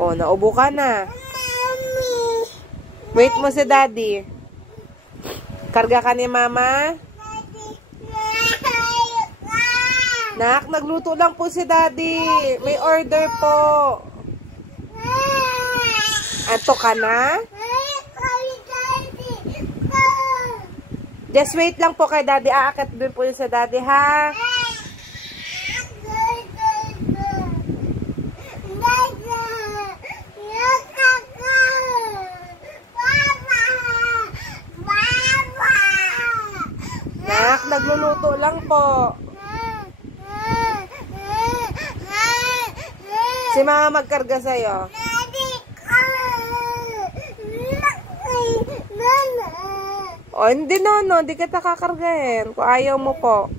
O, naubo ka na. Wait mo si daddy. Karga ka ni mama. Nak, nagluto lang po si daddy. May order po. Anto ka na? Just wait lang po kay daddy. Aakit din po yun sa daddy, ha? Nak, nagluluto lang po. Si mama magkarga sa'yo. O, hindi no, hindi kita kakargahin. Kung ayaw mo po.